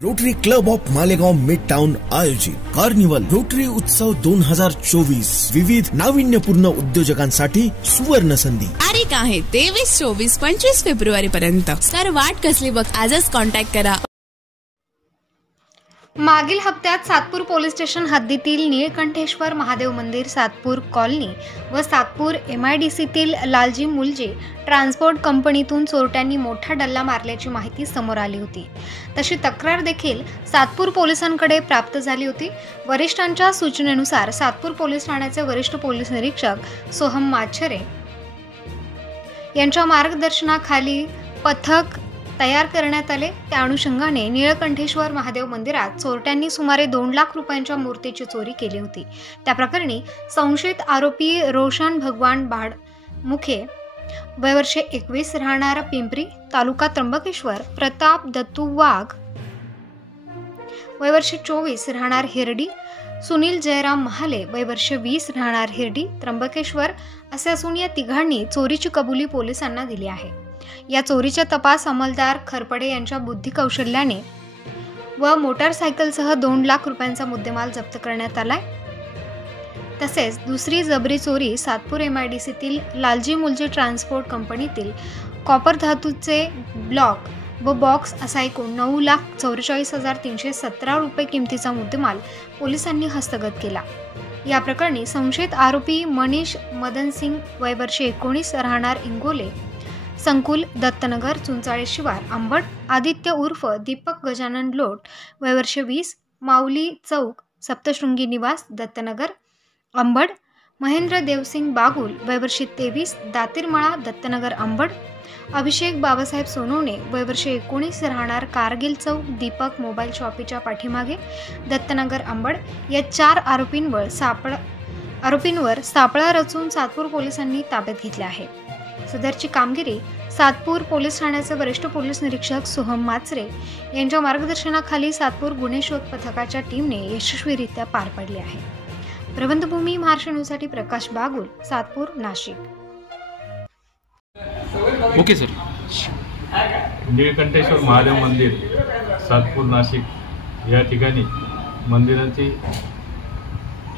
Rotary club of Malegaon mid town आयोजित carnival rotary उत्सव 2024 विविध नाविन्यपूर्ण उद्योजकांसाठी सुवर्ण संधी तारीख आहे 23, 24, 25 फेब्रुवारी पर्यंत। तर वाट कसली बघ, आजच कॉन्टॅक्ट करा। मागील हप्त्यात सातपूर पोलीस स्टेशन हद्दीतील नीलकंठेश्वर महादेव मंदिर, सातपूर कॉलनी व सातपूर MIDCतील लालजी मुलजी ट्रान्सपोर्ट कंपनीतून चोरट्यांनी मोठा डल्ला मारल्याची माहिती समोर आली होती। तशी तक्रार देखील सातपूर पोलिसांकडे प्राप्त झाली होती। वरिष्ठांच्या सूचनेनुसार सातपूर पोलीस ठाण्याचे वरिष्ठ पोलीस निरीक्षक सोहम माछरे यांच्या मार्गदर्शनाखाली पथक तयार करण्यात आले। त्या अनुषंगाने नीलकंठेश्वर महादेव मंदिरात चोरट्यांनी सुमारे 2 लाख रुपयांच्या मूर्तीची चोरी केली होती। त्या प्रकरणी संशयित आरोपी रोशन भगवान बाडमुखे वय वर्ष 21 राहणार पिंपरी तालुका त्र्यंबकेश्वर, प्रताप दत्तू वाघ वय वर्ष 24 राहणार हिरडी, सुनील जयराम महाले वय वर्ष 20 राहणार हिरडी त्र्यंबकेश्वर असे असून या तिघांनी चोरीची कबुली पोलिसांना दिली आहे। या चोरीचा तपास अंमलदार खरपडे यांच्या बुद्धी कौशल्याने व मोटारसायकलसह 2 लाख रुपयांचा मुद्देमाल जप्त करण्यात आलाय। तसेच दुसरी जबरी चोरी सातपूर MIDCतील लालजी मुलजी ट्रान्सपोर्ट कंपनीतील कॉपर धातूचे ब्लॉक व बॉक्स असा एकूण 9,44,317 रुपये किमतीचा मुद्देमाल पोलिसांनी हस्तगत केला। या प्रकरणी संशयित आरोपी मनीष मदन सिंग वय वर्ष 19 राहणार इंगोले, संकुल दत्तनगर चुंचाळे शिवार अंबड, आदित्य उर्फ दीपक गजानन लोट वय वर्ष 20 माऊली चौक सप्तशृंगी निवास दत्तनगर अंबड, महेंद्र देवसिंग बागुल वय वर्ष 23 दातीरमळा दत्तनगर अंबड, अभिषेक बाबासाहेब सोनवणे वय वर्ष 19 राहणार कारगिल चौक दीपक मोबाईल शॉपीच्या पाठीमागे दत्तनगर अंबड या 4 आरोपींवर सापळा रचून सातपूर पोलिसांनी ताब्यात घेतले आहे। सदरची कामगिरी सातपूर पोलीस ठाण्याचे वरिष्ठ पोलीस निरीक्षक सोहम माचरे यांच्या मार्गदर्शनाखाली सातपूर गुन्हे शोध पथकाच्या टीमने यशस्वीरित्या पार पडले आहे। प्रबंधभूमी महाराष्ट्र न्यूजसाठी प्रकाश बागुल, सातपूर, नाशिक। Okay sir. नीलकंठेश्वर महादेव मंदिर सातपूर नाशिक या ठिकाणी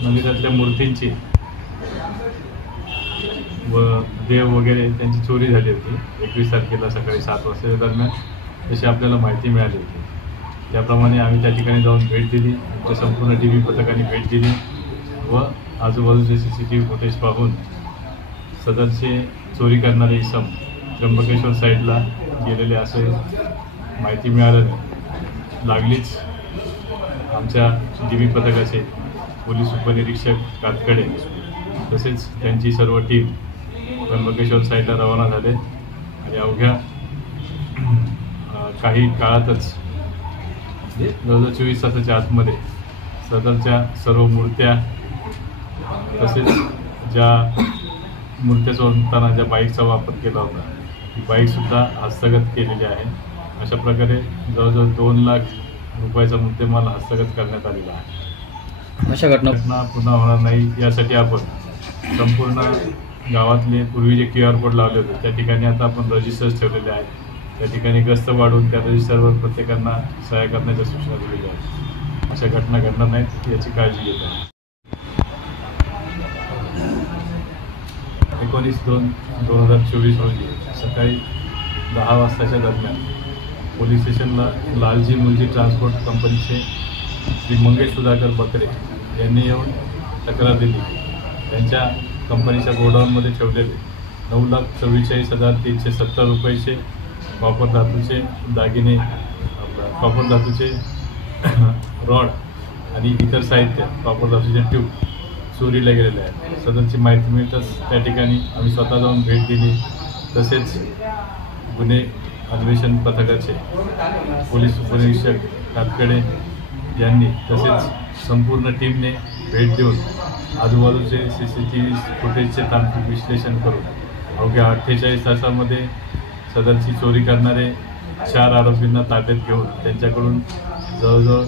मंदिरातल्या मूर्तींची व देव वगैरे त्यांची चोरी झाली होती। 21 तारखेला सकाळी 7 वाजता दरम्यान तशी आपल्याला माहिती मिळाली होती। त्याप्रमाणे आम्ही त्या ठिकाणी जाऊन भेट दिली, आमच्या संपूर्ण TV पथकाने भेट दिली व आजूबाजूचे CCTV फुटेज पाहून सदरचे चोरी करणारे इसम त्र्यंबकेश्वर साईडला गेलेले असे माहिती मिळाल्याने लागलीच आमच्या TV पथकाचे पोलीस उपनिरीक्षक कातकडे तसेच त्यांची सर्व टीम त्र्यंबकेश्वर साईडला रवाना झाले आणि अवघ्या काही काळातच जवळजवळ 24 तासाच्या आतमध्ये सदरच्या सर्व मूर्त्या तसेच ज्या मूर्त्या चोरताना ज्या बाईकचा वापर केला होता ती बाईकसुद्धा हस्तगत केलेली आहे। अशा प्रकारे जवळजवळ 2 लाख रुपयाचा मुद्देमाल हस्तगत करण्यात आलेला आहे। अशा घटना पुन्हा होणार नाही यासाठी आपण संपूर्ण गावातले पूर्वी जे QR कोड लावले होते त्या ठिकाणी आता आपण रजिस्टर्स ठेवलेले आहेत। त्या ठिकाणी गस्त वाढवून त्या रजिस्टरवर प्रत्येकांना सहाय्य करण्याच्या सूचना दिलेल्या आहेत। अशा घटना घडणार नाहीत याची काळजी घेत आहे। 19/2/2024 रोजी सकाळी 10 वाजताच्या दरम्यान पोलीस स्टेशनला लालजी मुलजी ट्रान्सपोर्ट कंपनीचे श्री मंगेश सुधाकर बकरे यांनी येऊन तक्रार दिली। त्यांच्या कंपनीच्या गोडाऊनमध्ये ठेवलेले 9,44,370 रुपयाचे कॉपर धातूचे दागिने, कॉपर धातूचे रॉड आणि इतर साहित्य कॉपर धातूचे ट्यूब चोरीला गेलेले आहेत। सदरची माहिती मिळताच त्या ठिकाणी आम्ही स्वतः जाऊन भेट दिली। तसेच गुन्हे अन्वेषण पथकाचे पोलीस उपनिरीक्षक कातकडे यांनी तसेच संपूर्ण टीमने भेट देऊन आजूबाजूचे CCTV फुटेजचे तांत्रिक विश्लेषण करून अवघ्या 48 तासामध्ये सदरची चोरी करणारे 4 आरोपींना ताब्यात घेऊन त्यांच्याकडून जवळजवळ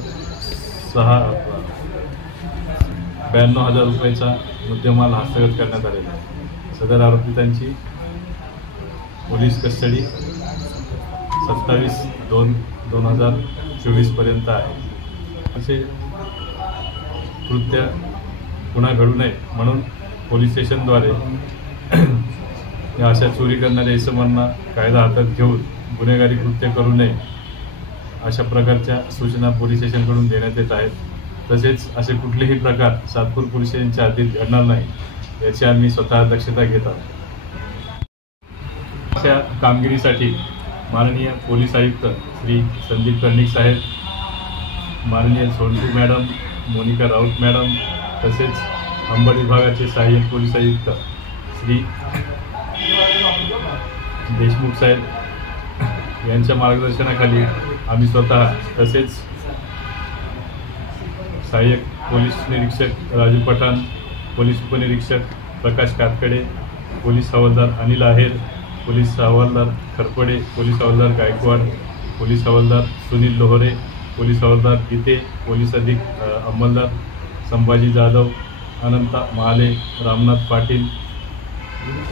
92,000 रुपयाचा मुद्देमाल हस्तगत करण्यात आलेला आहे। सदर आरोपितांची पोलीस कस्टडी 27/2/2024 2024 पर्यंत आहे. असे कृत्य पुन्हा घडू नये म्हणून पोलीस स्टेशनद्वारे या अशा चोरी करणाऱ्या इसमांना कायदा हातात घेऊन गुन्हेगारी कृत्य करू नये अशा प्रकारच्या सूचना पोलीस स्टेशनकडून देण्यात येत आहेत. तसेच असे कुठलेही प्रकार सातपूर पोलीस स्टेशनच्या हद्दीत घडणार नाही याची आम्ही स्वतः दक्षता घेत आहोत. अशा कामगिरीसाठी माननीय पोलीस आयुक्त श्री संदीप कर्णिक साहेब, माननीय सोनटू मॅडम, मोनिका राऊत मॅडम, तसेच अंबड विभागाचे सहाय्यक पोलीस आयुक्त श्री देशमुख साहेब यांच्या मार्गदर्शनाखाली आम्ही स्वतः, तसेच सहाय्यक पोलीस निरीक्षक राजू पठाण, पोलीस उपनिरीक्षक प्रकाश कातकडे, पोलीस हवालदार अनिल आहेर, पोलीस हवालदार खरपडे, पोलीस हवालदार गायकवाड, पोलीस हवालदार सुनील लोहरे, पोलीस हवालदार गीते, पोलीस अंमलदार संभाजी जाधव, अनंता महाले, रामनाथ पाटील,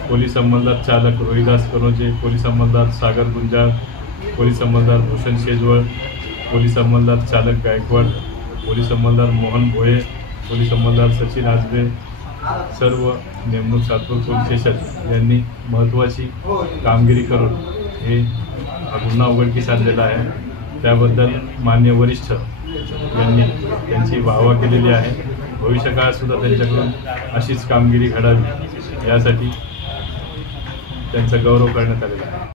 पोलीस अंमलदार चालक रोहिदास कनोजे, पोलीस अंमलदार सागर गुंजाळ, पोलीस अंमलदार भूषण शेजवळ, पोलीस अंमलदार चालक गायकवाड, पोलीस अंमलदार मोहन भोये, पोलीस अंमलदार सचिन आजबे, सर्व नेमणूक सातपूर पोलीस स्टेशन यांनी महत्त्वाची कामगिरी करून हे गुन्हा उघडकीस आणलेला आहे. त्याबद्दल मान्य वरिष्ठ यांनी त्यांची वाहवा केलेली आहे. भविष्यकाळातसुद्धा त्यांच्याकडून अशीच कामगिरी घडावी यासाठी त्यांचा गौरव करण्यात आलेला आहे.